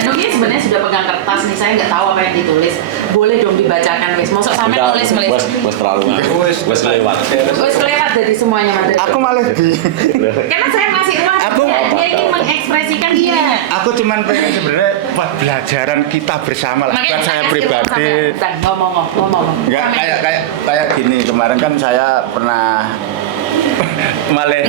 Gandung ini sebenarnya sudah pegang kertas nih, saya nggak tahu apa yang ditulis. Boleh dong dibacakan wis. Mosok sampe nulis. Wes terlalu wes lewat. Wis kelewat dari semuanya Mas. Aku malah Karena saya masih ruang, dia ingin mengekspresikan dirinya. Aku cuman pengen sebenarnya buat pelajaran kita bersama lah, bukan saya pribadi. Ngomong. Enggak kayak gini, kemarin kan saya pernah malah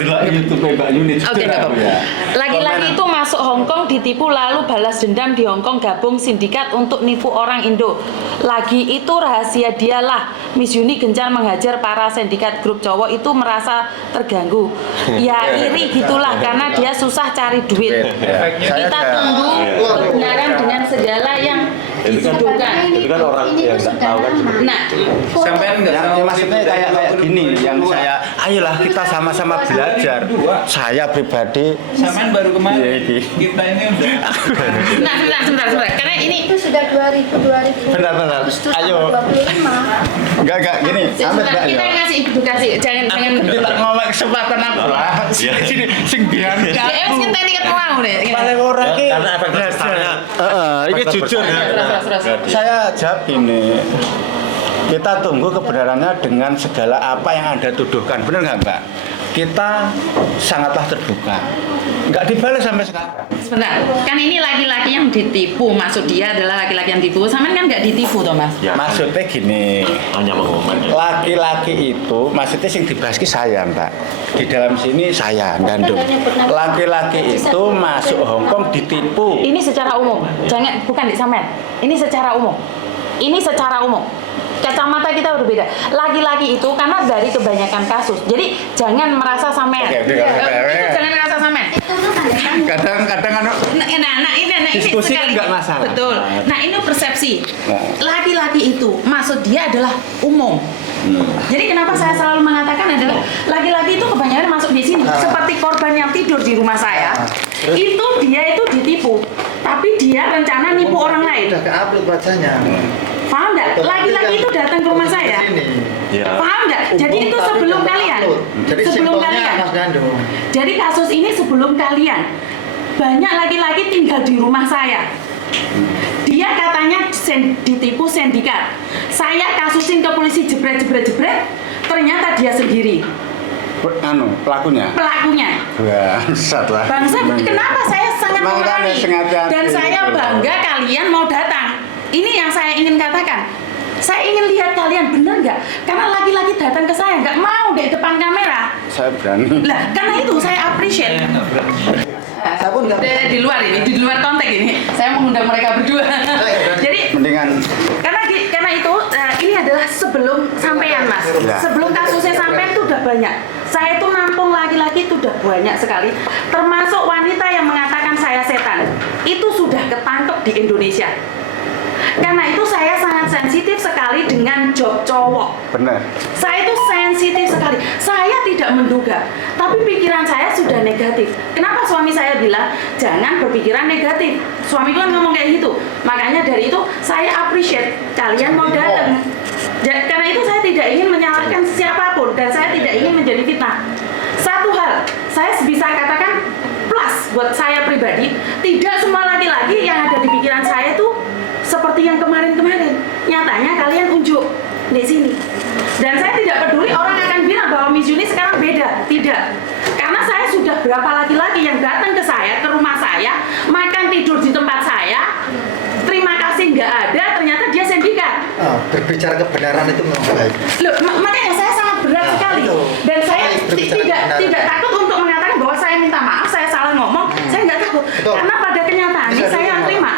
delok YouTube Mbak Yuni. Oke, enggak apa-apa. Laki-laki itu masuk Hong Kong ditipu lalu balas dendam di Hong Kong, gabung sindikat untuk nipu orang Indo. Lagi itu rahasia dialah. Miss Yuni gencar menghajar para sindikat grup cowok itu merasa terganggu. Ya iri gitulah karena dia susah cari duit. Kita tunggu kebenaran dengan segala yang dituduhkan. Itu kan orang yang nggak tahu kan. Nah, Sampai enggak Yang maksudnya kayak gini, yang saya ayolah kita sama-sama belajar. Saya pribadi Sampai baru kemarin Iya, kita ini udah nah sebentar. Karena ini itu sudah 2000 benar-benar. Ayo. 25. Enggak gini, sampai sebentar, kita ngasih edukasi. Jangan kita ngomong kesempatan aku lah. Sini sing biar. Ya, wis ngenteni ket mau deh. Paling orang iki Karena efek besarnya. ini jujur ya. Saya jawab ini. Kita tunggu kebenarannya dengan segala apa yang Anda tuduhkan. Benar nggak Mbak? Kita sangatlah terbuka. Nggak dibalas sampai sekarang. Sebentar, kan ini laki-laki yang ditipu. Maksud dia adalah laki-laki yang ditipu. Sama kan nggak ditipu toh Mas? Ya, Maksudnya gini, hanya mengumumkan. laki-laki itu maksudnya yang dibahas ki saya Mbak. Di dalam sini saya Gandung. Laki-laki itu masuk Hong Kong ditipu. Ini secara umum. Jangan, bukan di sampean. Ini secara umum. Ini secara umum. Kacamata kita berbeda. Laki-laki itu karena dari kebanyakan kasus. Jadi jangan merasa sampean. Oke. Itu jangan merasa sampean. Kadang-kadang Nah, ini diskusi kan sekali. nggak masalah. Betul. Nah, ini persepsi. Nah. Laki-laki itu maksud dia adalah umum. Jadi kenapa saya selalu mengatakan adalah laki-laki itu kebanyakan masuk di sini seperti korban yang tidur di rumah saya. Itu dia itu ditipu, tapi dia rencana nipu orang lain. Udah ke-upload wajahnya. Paham nggak? Laki-laki itu datang ke rumah saya. Ya. Paham nggak? Jadi itu Tapi sebelum udah kalian. ke-upload. Jadi Sebelum simpelnya kalian. Mas Gandung. Jadi kasus ini sebelum kalian. Banyak laki-laki tinggal di rumah saya. Dia katanya ditipu sindikat. Saya kasusin ke polisi jebret. Ternyata dia sendiri pelakunya. Bangsat lah. Bangsa, kenapa saya sangat Makanya memahami sengaja dan saya gitu. bangga kalian mau datang. Ini yang saya ingin katakan. Saya ingin lihat kalian benar nggak? Karena laki-laki datang ke saya nggak mau di depan kamera. Saya berani. Lah, karena itu saya appreciate. Saya pun nggak Di luar ini, di luar konteks ini, saya mengundang mereka berdua. Jadi Mendingan karena itu ini adalah sebelum sampean Mas. Ya. Sebelum kasusnya sampean itu udah banyak. Saya tuh nampung laki-laki itu udah banyak sekali. Termasuk wanita yang mengatakan saya setan. Itu sudah ketangkep di Indonesia. Karena itu saya sangat sensitif sekali dengan job cowok. benar. Saya itu sensitif sekali. Saya tidak menduga, tapi pikiran saya sudah negatif. Kenapa suami saya bilang jangan berpikiran negatif? Suamiku kan ngomong kayak gitu. Makanya dari itu saya appreciate kalian mau datang. Karena itu saya tidak ingin menyalahkan siapapun dan saya tidak ingin menjadi fitnah. Satu hal, saya bisa katakan plus buat saya pribadi, tidak semua laki-laki yang ada di pikiran saya itu seperti yang kemarin-kemarin. Nyatanya kalian unjuk di sini. Dan saya tidak peduli orang akan bilang bahwa Miss Yuni sekarang beda. Tidak. Karena saya sudah berapa laki-laki yang datang ke saya, ke rumah saya, makan tidur di tempat saya. Terima kasih nggak ada, ternyata dia sindikat. berbicara kebenaran itu memang baik. Loh, makanya saya sangat berat sekali. betul. Dan saya Baik, berbicara kebenaran. tidak takut untuk mengatakan bahwa saya minta maaf, saya salah ngomong. Saya nggak takut. Betul. Karena pada kenyataannya Bisa saya diterima. terima.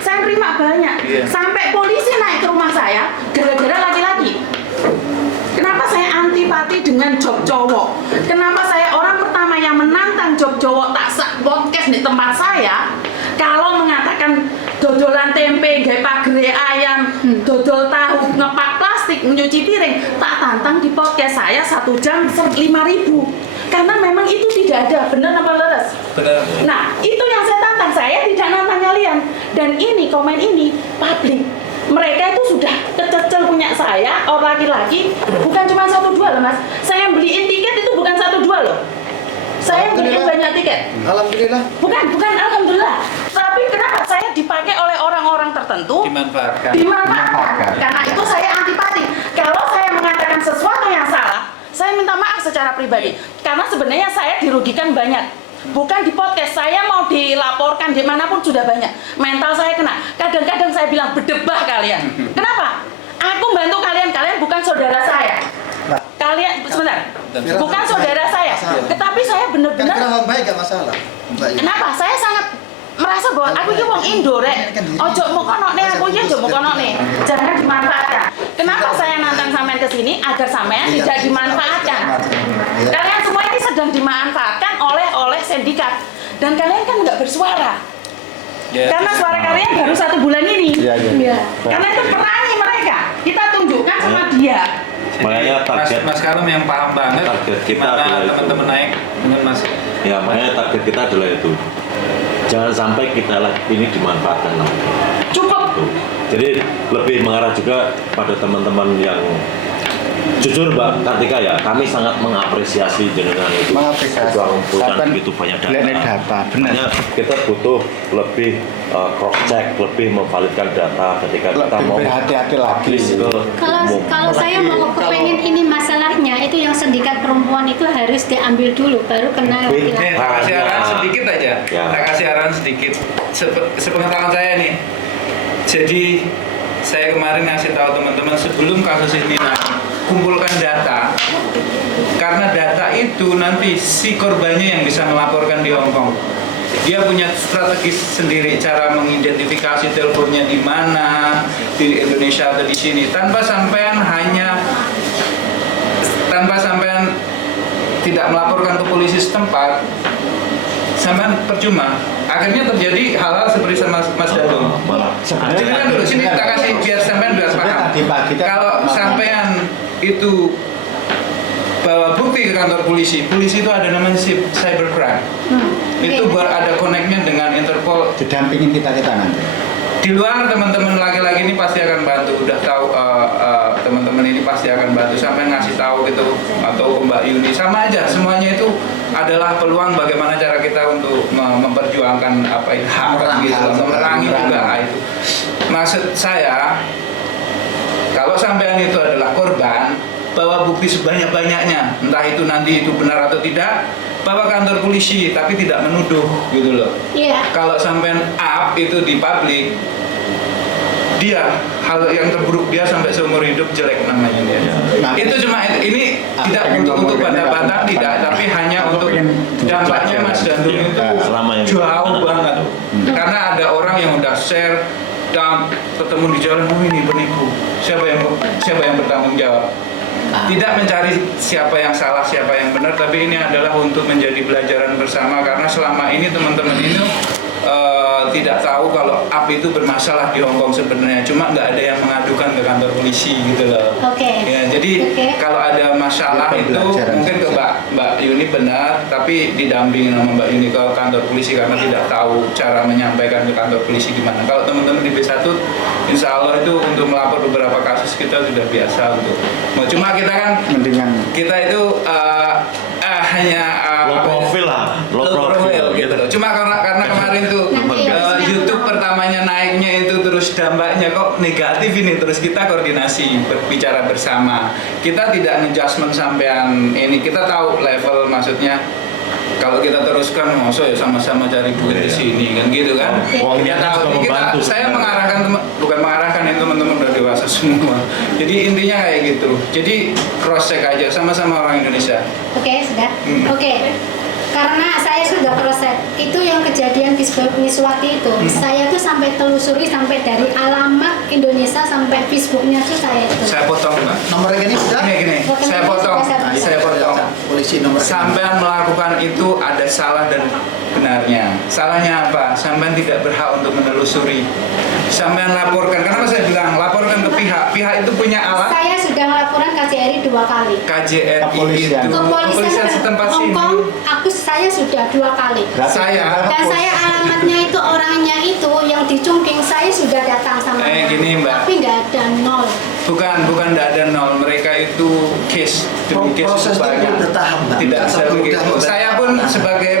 Saya terima banyak. Iya. Sampai polisi naik ke rumah saya gara-gara laki-laki. Kenapa saya antipati dengan job cowok? Kenapa saya orang pertama yang menantang job cowok tak sak podcast di tempat saya? Kalau mengatakan dodolan tempe, gawe pagere ayam, dodol tahu, ngepak plastik, nyuci piring, tak tantang di podcast saya 1 jam 5.000. Karena memang itu tidak ada, benar apa leres? benar. Nah, itu yang saya tantang. Saya tidak nantang kalian. Dan ini, komen ini, publik. Mereka itu sudah kececel punya saya, orang laki-laki, bukan cuma 1-2 loh Mas. Saya beliin tiket itu bukan 1-2 loh. Saya beliin Alhamdulillah. banyak tiket. Alhamdulillah. Bukan, alhamdulillah. Tapi kenapa dipakai oleh orang-orang tertentu, Dimanfaatkan. dimanfaatkan. Karena itu saya antipati. Kalau saya mengatakan sesuatu yang salah, saya minta maaf secara pribadi. Karena sebenarnya saya dirugikan banyak. Bukan di podcast, saya mau dilaporkan dimanapun sudah banyak. Mental saya kena. Kadang-kadang saya bilang berdebah kalian. Kenapa? Aku bantu kalian, kalian bukan saudara saya. Nah, Kalian sebentar, Fira, bukan saudara saya. masalah. Tetapi saya kan benar-benar. kira baik gak masalah. Mbak Yuni. Kenapa? Saya sangat merasa bahwa aku ini wong Indo rek. Ojo mau kono nih, aku ini ojo mau kono nih. Jangan dimanfaatkan. Kenapa saya nantang sampean ke sini agar sampean Iya, tidak dimanfaatkan? Iya. Kalian semua ini sedang dimanfaatkan oleh sindikat dan kalian kan nggak bersuara. Ya. Karena suara kalian baru 1 bulan ini. Iya, iya. Iya. Karena itu perangi mereka. Kita tunjukkan sama dia. Makanya target Mas Kalem yang paham banget target kita gimana adalah itu. teman-teman naik dengan Mas. Ya, makanya target kita adalah itu. Jangan sampai kita lagi ini dimanfaatkan lagi. Cukup. Tuh. Jadi lebih mengarah juga pada teman-teman yang jujur Mbak Kartika ya, kami sangat mengapresiasi jenengan itu. Mengapresiasi. Berjuang Sampai begitu banyak data. lihat data, benar. Makanya kita butuh lebih cross check, lebih memvalidkan data ketika kita Lebih mau berhati-hati lagi. publish ke Kalau saya mau kepengen ini masalahnya itu yang sindikat perempuan itu harus diambil dulu baru kena Nih, laki-laki. Tak kasih arahan sedikit aja. Ya. Tak kasih arahan sedikit. Sepengetahuan saya nih. Jadi saya kemarin ngasih tahu teman-teman sebelum kasus ini naik, kumpulkan data. Karena data itu nanti si korbannya yang bisa melaporkan di Hong Kong. Dia punya strategi sendiri cara mengidentifikasi teleponnya di mana, di Indonesia atau di sini, tanpa sampean tidak melaporkan ke polisi setempat, sampean percuma. Akhirnya terjadi hal-hal seperti sama Mas Dadung. Sebenarnya Jadi kan dulu sini kita kasih biar sampean biar Sebenarnya paham. tadi pagi kan Kalau Mas- sampean itu bawa bukti ke kantor polisi, polisi itu ada namanya cybercrime. Itu ada connect-nya dengan Interpol. didampingin kita nanti. Di luar teman-teman laki-laki ini pasti akan bantu. Udah tahu teman-teman ini pasti akan bantu sampai ngasih tahu gitu atau ke Mbak Yuni sama aja. Semuanya itu adalah peluang bagaimana cara kita untuk memperjuangkan apa itu hak gitu, memerangi juga itu. Maksud saya kalau sampean itu adalah korban, bawa bukti sebanyak-banyaknya, entah itu nanti itu benar atau tidak, bawa kantor polisi tapi tidak menuduh gitu loh. Iya. Kalau sampean up itu di publik, dia hal yang terburuk dia sampai seumur hidup jelek namanya dia. Nah, Itu cuma ini tidak untuk bantah-bantah tidak, tapi hanya untuk dampaknya Mas Gandung itu Selama yang- jauh banget. Karena ada orang yang udah share dan ketemu di jalan, oh ini penipu. Siapa yang bertanggung jawab? Tidak mencari siapa yang salah, siapa yang benar, tapi ini adalah untuk menjadi pelajaran bersama karena selama ini teman-teman ini tidak tahu kalau app itu bermasalah di Hong Kong sebenarnya, cuma nggak ada yang mengadukan ke kantor polisi gitu loh. Oke. Ya, jadi Oke. kalau ada masalah Ya, itu pembelajaran mungkin ke Mbak Yuni benar, tapi didampingi sama Mbak Yuni ke kantor polisi karena tidak tahu cara menyampaikan ke kantor polisi gimana. Kalau teman-teman di B1, insya Allah itu untuk melapor beberapa kasus kita sudah biasa untuk. Cuma kita kan mendingan kita itu hanya low profile lah, low profile gitu. gitu. Cuma karena kemarin tuh Nanti YouTube pertamanya naiknya itu terus dampaknya kok negatif ini, terus kita koordinasi berbicara bersama. Kita tidak ngejudgment sampean ini, kita tahu level maksudnya. Kalau kita teruskan, ya sama-sama cari duit di sini kan gitu kan. Uangnya Ya tahu juga membantu. saya mengarahkan bukan mengarahkan ini teman-teman udah dewasa semua. Jadi intinya kayak gitu. Jadi cross check aja sama-sama orang Indonesia. Oke, sudah. Oke. Karena saya sudah proses itu yang kejadian di Miswati itu, saya tuh sampai telusuri sampai dari alamat Indonesia sampai Facebooknya tuh saya itu. Saya potong Mbak. Nomor ini sudah? Gini, saya potong. Nah, Saya potong. Polisi nomor Sampean melakukan itu ada salah dan benarnya. Salahnya apa? Sampean tidak berhak untuk menelusuri. Sampean laporkan, karena saya bilang laporkan ke pihak itu punya alat. Saya sudah melaporkan KJRI 2 kali. KJRI Kepolisian. itu kepolisian setempat Hong sini. Kong, saya sudah 2 kali. Saya- Dan saya alamatnya itu orangnya itu yang dicungking saya sudah datang sama Gini, Mbak. tapi nggak ada nol. Bukan tidak ada nol. Mereka itu case demi case Proses itu itu banyak. bertahap, Mbak. Tidak Sampai begitu. udah Saya pun sebagai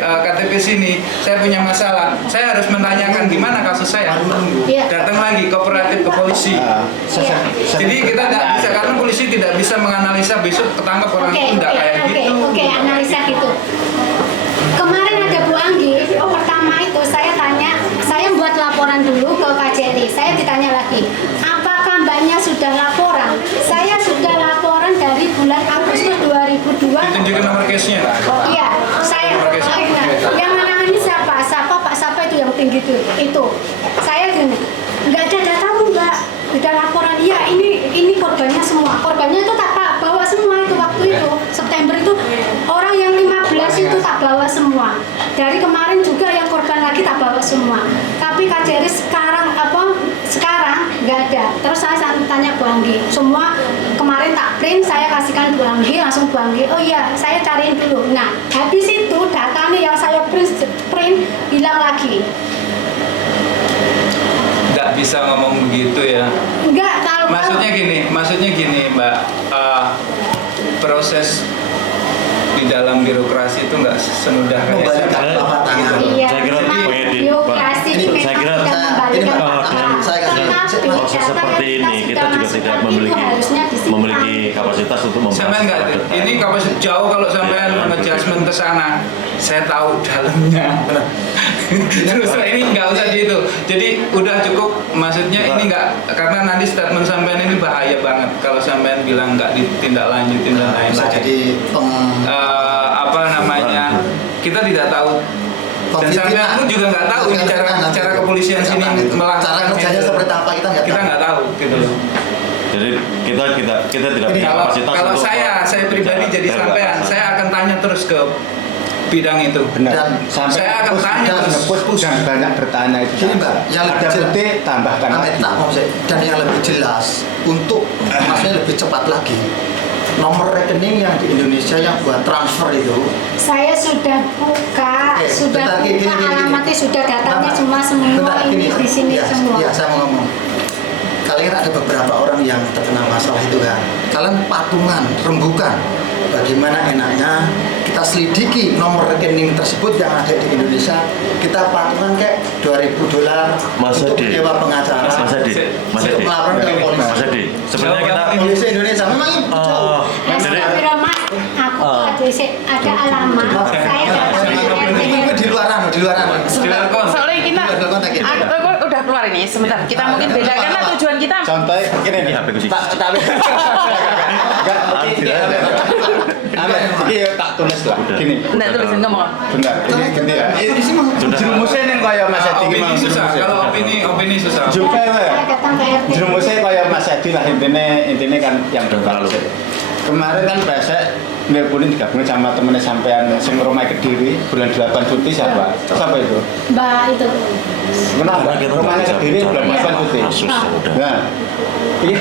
KTP sini, saya punya masalah. Saya harus menanyakan di mana kasus saya. Iya. Datang lagi kooperatif ke polisi. Jadi kita tidak bisa, karena polisi tidak bisa menganalisa besok ketangkap orang itu tidak kayak gitu. Oke, analisa gitu. Kemarin ada Bu Anggi, pertama itu saya tanya, saya buat laporan dulu ke KJRI. Saya ditanya lagi, apakah Mbaknya sudah laporan? Saya sudah laporan dari bulan Agustus 2002. Ditunjukin nomor case-nya. Iya, saya. Yang menangani siapa? Siapa itu yang tinggi itu. Saya gini, nggak ada datamu Mbak. Udah laporan, iya ini korbannya semua. Korbannya itu tak bawa semua itu waktu itu. September itu orang yang 15 itu tak bawa semua. Dari kemarin juga yang korban lagi tak bawa semua. Tapi KJRI sekarang nggak ada. Terus saya tanya Bu Anggi, semua kemarin tak print, saya kasihkan Bu Anggi, langsung Bu Anggi, oh iya saya cariin dulu. Nah habis itu datanya yang saya print hilang lagi. Nggak bisa ngomong begitu ya. Enggak, kalau Maksudnya gini Mbak, proses di dalam birokrasi itu nggak semudah kayak Membalikan saya. telapak tangan. Iya, Saya kira cuma Pak Edi, birokrasi Pak, ini saya kira memang tidak membalikan ini, telapak tangan. saya kasih- Tetapi proses data seperti yang ini kita sudah juga masukkan tidak itu harusnya disimpan. memiliki kapasitas untuk membahas Sampai nggak, data. ini kapasitas jauh kalau sampai Iya, mengejasmen ke sana, saya tahu dalamnya. Terus ini nggak usah gitu. Jadi udah cukup, maksudnya ini nggak, karena nanti statement sampean ini bahaya banget kalau sampean bilang nggak ditindaklanjutin dan lain-lain. Bisa jadi Apa namanya, kita tidak tahu. Dan sampean pun juga nggak tahu ini cara kepolisian sini cara melakukan kerjanya itu. seperti apa kita Nggak tahu gitu loh. Jadi kita tidak punya kapasitas Kalau untuk saya pribadi jadi bicara sampean, data. saya akan tanya terus ke bidang itu. Benar. Dan saya akan tanya terus. dan banyak bertanya itu. Gini Mbak, yang lebih ada jelas. bukti tambahkan lagi. Dan yang lebih jelas untuk maksudnya lebih cepat lagi, nomor rekening yang di Indonesia yang buat transfer itu, Saya sudah buka, Oke, sudah bentar, buka gini. alamatnya, sudah datanya Mama, semua bentar, ini gini. di sini Ya, semua. Ya, saya mau ngomong. Kalian ada beberapa orang yang terkena masalah itu kan. Kalian patungan, rembukan. Bagaimana enaknya kita selidiki nomor rekening tersebut yang ada di Indonesia. Kita patungan kayak $2.000 Mas untuk Adi. menyewa pengacara. Mas Adi, Mas Untuk Adi. melaporan ke polisi. Mas Adi, sebenarnya kita Polisi Indonesia memang itu jauh. jadi Mas, aku ada alamat. Saya Ini di luaran. Telepon. Soalnya kita Di luar konteks. aku udah keluar ini sebentar. Kita mungkin beda karena tujuan kita Contohnya gini nih. HP ku sih. Tak tulis lah. Gini. nggak tulisin ngomong. Bentar. Gini ya. Ini sih mau Jerumusnya nih kaya Mas Edi. Opini susah. Kalau opini susah. Juga ya. Saya datang ke RT. Jerumusnya kaya Mas Edi lah intinya kan yang berlalu. Kemarin kan pesek nelponin digabungin sama temennya sampean sing rumah Kediri bulan 8 cuti siapa? Siapa itu? Mbak itu. Kenapa? Kita Rumahnya bisa Kediri bicara bulan 8 cuti. kasus yang udah. Nah,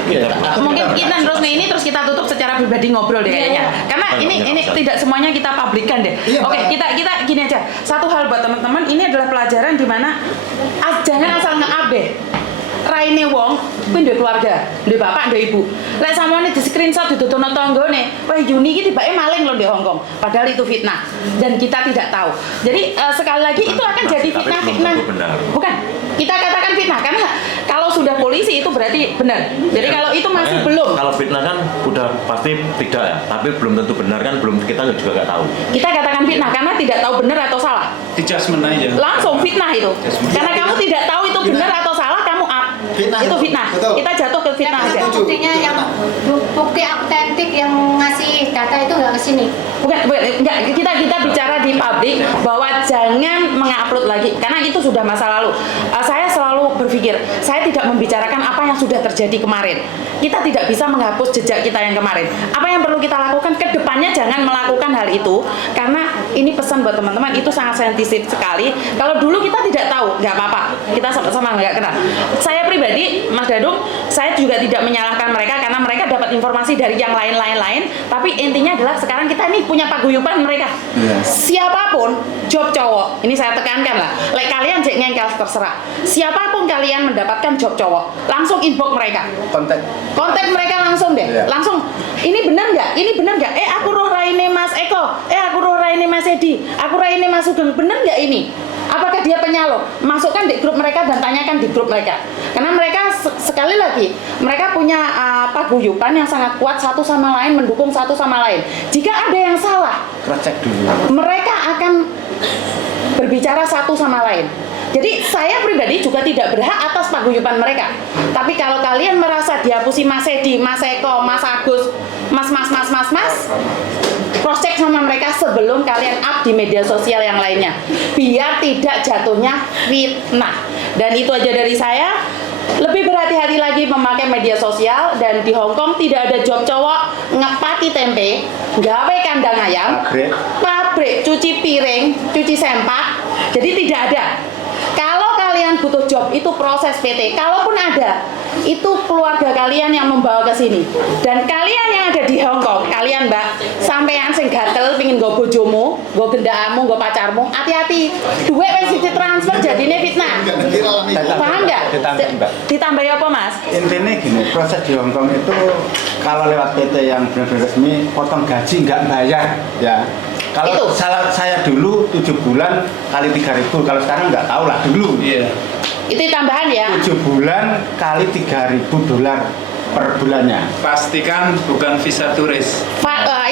iya. Mungkin kita terus nih ini terus kita tutup secara pribadi ngobrol deh kayaknya. Karena ini tidak semuanya kita publikkan deh. Iya, Oke, Mbak. kita gini aja. Satu hal buat teman-teman, ini adalah pelajaran di mana jangan asal nge-abe. Raine wong kuwi duwe keluarga, duwe bapak, duwe ibu. Lek sampeyan di screenshot dituturno tanggane, wah Yuni iki tibake maling loh di Hong Kong. Padahal itu fitnah dan kita tidak tahu. Jadi sekali lagi itu akan Tapi jadi belum fitnah-fitnah. tentu benar. Bukan. Kita katakan fitnah karena kalau sudah polisi itu berarti benar. Jadi Ya, kalau itu masih makanya belum. Kalau fitnah kan udah pasti tidak ya, tapi belum tentu benar kan, belum kita juga nggak tahu. Kita katakan fitnah karena tidak tahu benar atau salah. Adjustment aja. Langsung fitnah itu. Karena kamu tidak tahu itu benar atau salah, kamu up. Fitnah Itu itu. fitnah. Betul. Kita jatuh ke fitnah aja. Buktinya yang bukti autentik yang ngasih data itu nggak ke sini. Bukan, enggak, kita bicara di publik bahwa jangan mengupload lagi karena itu sudah masa lalu. Saya selalu berpikir, saya tidak membicarakan apa yang sudah terjadi kemarin. Kita tidak bisa menghapus jejak kita yang kemarin. Apa yang perlu kita lakukan ke depannya jangan melakukan hal itu karena ini pesan buat teman-teman itu sangat sensitif sekali. Kalau dulu kita tidak tahu, nggak apa-apa. Kita sama-sama nggak kenal. Saya pribadi, Mas Dadung, saya juga tidak menyalahkan mereka karena mereka dapat informasi dari yang lain-lain. Tapi intinya adalah sekarang kita ini punya paguyuban mereka. Siapapun job cowok, ini saya tekankan lah. Like kalian cek ngengkel terserah. Siapapun pun kalian mendapatkan job cowok, langsung inbox mereka. Kontak mereka langsung deh. Iya. Langsung, ini benar nggak? Ini benar nggak? Aku roh raine Mas Eko. Aku roh raine Mas Edi. Aku raine Mas Sugeng. Benar nggak ini? Apakah dia penyalur? Masukkan di grup mereka dan tanyakan di grup mereka. Karena mereka sekali lagi, mereka punya paguyuban yang sangat kuat satu sama lain, mendukung satu sama lain. Jika ada yang salah, Cross check dulu. mereka akan berbicara satu sama lain. Jadi saya pribadi juga tidak berhak atas paguyuban mereka. Tapi kalau kalian merasa dihapusi Mas Edi, Mas Eko, Mas Agus, Mas, cross check sama mereka sebelum kalian up di media sosial yang lainnya, biar tidak jatuhnya fitnah. Dan itu aja dari saya. Lebih berhati-hati lagi memakai media sosial. Dan di Hong Kong tidak ada job cowok ngepaki tempe, gawe kandang ayam, pabrik cuci piring, cuci sempak. Jadi tidak ada. Kalau kalian butuh job, itu proses PT. Kalaupun ada, itu keluarga kalian yang membawa ke sini. Dan kalian yang ada di Hong Kong, kalian Mbak, sampean sing gatel pingin nggo bojomu, nggo gendakamu, nggo pacarmu, hati-hati. Duit wis ditransfer jadine fitnah. Paham nggak? Ditambah apa Mas? Intinya gini, proses di Hong Kong itu kalau lewat PT yang benar-benar resmi, potong gaji nggak bayar, ya. Kalau Itu. saya dulu 7 bulan kali 3.000, kalau sekarang nggak tahu lah dulu. Iya. Itu tambahan ya. 7 bulan kali 3.000 dolar per bulannya. Pastikan bukan visa turis.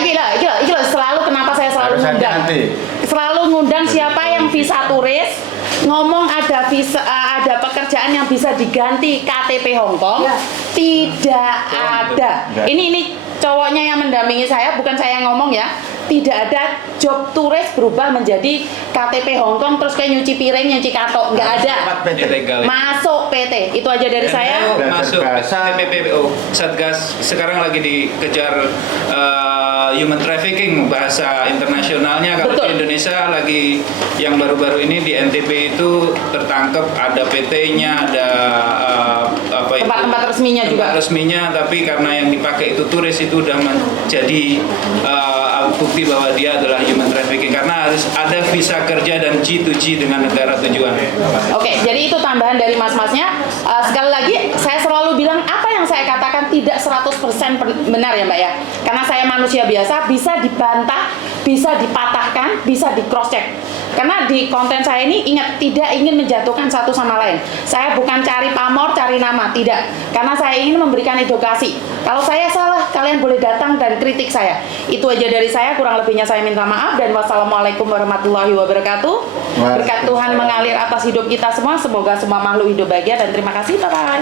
Ini loh, selalu kenapa saya selalu Harus ngundang. hati-hati. Selalu ngundang siapa yang visa turis, ngomong ada visa, ada pekerjaan yang bisa diganti KTP Hong Kong. Ya. Tidak ada. Ini cowoknya yang mendampingi saya, bukan saya yang ngomong ya. Tidak ada job turis berubah menjadi KTP Hong Kong terus kayak nyuci piring, nyuci katok, nggak ada. Lewat PT. Ilegal. Masuk PT. Itu aja dari saya. NU masuk Bahasa- TPPO Satgas sekarang lagi dikejar human trafficking bahasa internasionalnya. Kalau Betul. di Indonesia lagi yang baru-baru ini di NTB itu tertangkap ada PT-nya, ada apa itu? Tempat-tempat resminya juga. Tempat resminya, tapi karena yang dipakai itu turis, itu udah menjadi bukti bahwa dia adalah human trafficking karena harus ada visa kerja dan G2G dengan negara tujuan. Oke, jadi itu tambahan dari mas-masnya. Sekali lagi, saya selalu bilang apa yang saya katakan tidak 100% benar ya Mbak ya. Karena saya manusia biasa, bisa dibantah, bisa dipatahkan, bisa di cross check. Karena di konten saya ini ingat, tidak ingin menjatuhkan satu sama lain. Saya bukan cari pamor, cari nama, tidak. Karena saya ingin memberikan edukasi. Kalau saya salah, kalian boleh datang dan kritik saya. Itu aja dari saya, kurang lebihnya saya minta maaf. Dan wassalamualaikum warahmatullahi wabarakatuh. Berkat Tuhan mengalir atas hidup kita semua. Semoga semua makhluk hidup bahagia dan terima kasih. Bye-bye.